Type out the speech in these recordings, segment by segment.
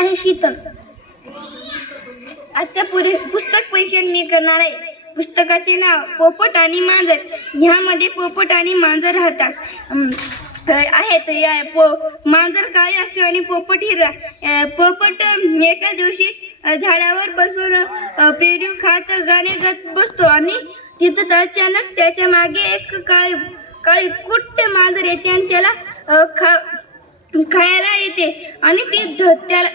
आहे शीतल. आजच्या पुढे पुस्तक परिषद मी करणार आहे. पुस्तकाचे नाव पोपट आणि मांजर. ह्यामध्ये पोपट आणि मांजर राहतात. आहेत या पो मांजर काळे असते आणि पोपट हिरवा पोपट एका दिवशी झाडावर बसून पेरू खात गाणे गात बसतो आणि तिथं अचानक त्याच्यामागे एक काळी काळी कुट्ट मांजर येते आणि त्याला खा खायला येते. आणि ती ध- त्याला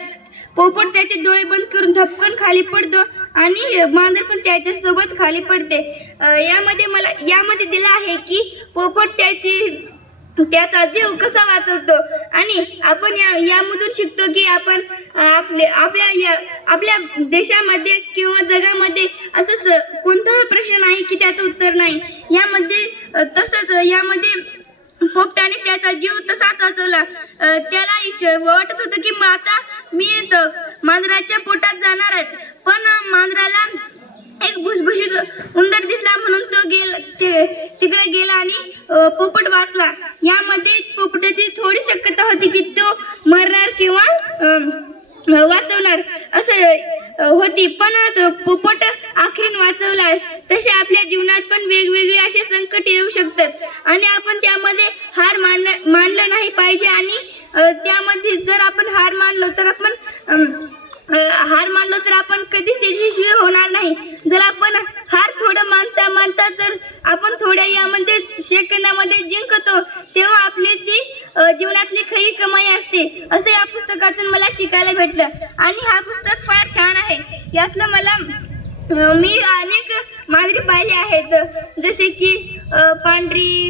पोपट त्याचे डोळे बंद करून धपकन खाली पडतो आणि मांजर पण त्याच्यासोबत खाली पडते. यामध्ये मला यामध्ये दिलं आहे की पोपट त्याची त्याचा जीव कसा वाचवतो आणि आपण या यामधून शिकतो की आपण आपले आपल्या या आपल्या देशामध्ये किंवा जगामध्ये असं कोणताही प्रश्न नाही की त्याचं उत्तर नाही. यामध्ये तसंच यामध्ये पोपटाने त्याचा जीव तसाच वाचवला. त्याला वाटत होतं की मग आता मी मांजराच्या पोटात जाणारच. पण मांजराला एक भुसभुशीत उंदर दिसला म्हणून तो गेला ते तिकडे गेला आणि पोपट वाचला. यामध्ये पोपटाची थोडी शक्यता होती की तो मरणार किंवा वाचवणार असं होती. पण तो पोपट आखरीन वाचवला. तसे आपल्या जीवनात पण वेगवेगळे असे संकट येऊ शकतात. आणि आपण त्यामध्ये हार मानलं मानलं नाही पाहिजे आणि त्यामध्ये जर आपण हार मानलो तर आपण हार मानलो तर आपण कधीच यशस्वी होणार नाही. जर आपण हार थोडं मानता मानता जर आपण थोड्या यामध्ये सेकंदामध्ये जिंकतो तेव्हा आपली ती जीवनातली खरी कमाई असते. असं या पुस्तकातून मला शिकायला भेटलं. आणि हा पुस्तक फार छान आहे. यातलं मला मी अनेक मांजरी पाहिले आहेत. जसे की पांढरी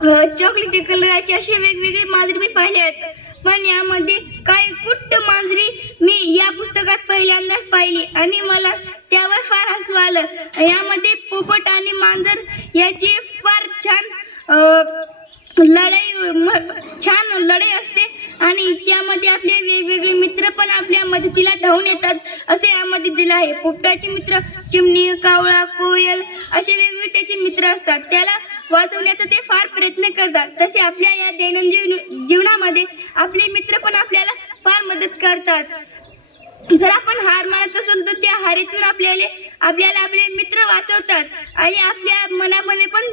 चॉकलेटी कलराचे असे वेगवेगळी मांजरी मी पाहिले आहेत. पण यामध्ये काही कुट्ट मांजरी मी या पुस्तकात पहिल्यांदाच पाहिली आणि मला त्यावर फार हसू आलं. यामध्ये पोपट आणि मांजर याची फार छान लढाई छान लढाई असते आणि त्यामध्ये आपले वेगवेगळे पण आपल्या मदतीला धावून येतात असे यामध्ये दिलं आहे. पोपटाचे मित्र चिमणी कावळा कोयल असे वेगवेगळे त्याचे मित्र असतात. त्याला वाचवण्याचा ते फार प्रयत्न करतात. तसे आपल्या या दैनंदिन जीवनामध्ये आपले मित्र पण आपल्याला फार मदत करतात. जर आपण हार मानत असेल तर त्या हारीतून आपल्याला आपल्याला आपले मित्र वाचवतात. आणि आपल्या मनामध्ये पण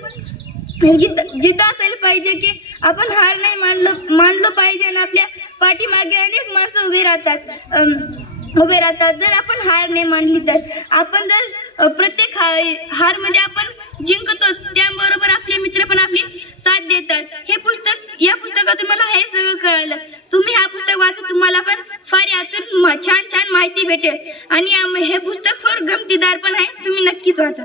जिद्द जिद्द असायला पाहिजे की आपण हार नाही मानलो मानलो पाहिजे आणि आपल्या पाठीमागे अनेक माणसं उभी राहतात. उभे राहतात. जर आपण हार नाही मानली तर आपण जर प्रत्येक हार हारमध्ये आपण जिंकतो त्याबरोबर आपले मित्र पण आपली साथ देतात. हे पुस्तक या पुस्तकातून मला हे सगळं कळालं. तुम्ही हा पुस्तक वाचा तुम्हाला पण फार यातून छान छान माहिती भेटेल. आणि हे पुस्तक फार गमतीदार पण आहे. तुम्ही नक्कीच वाचा.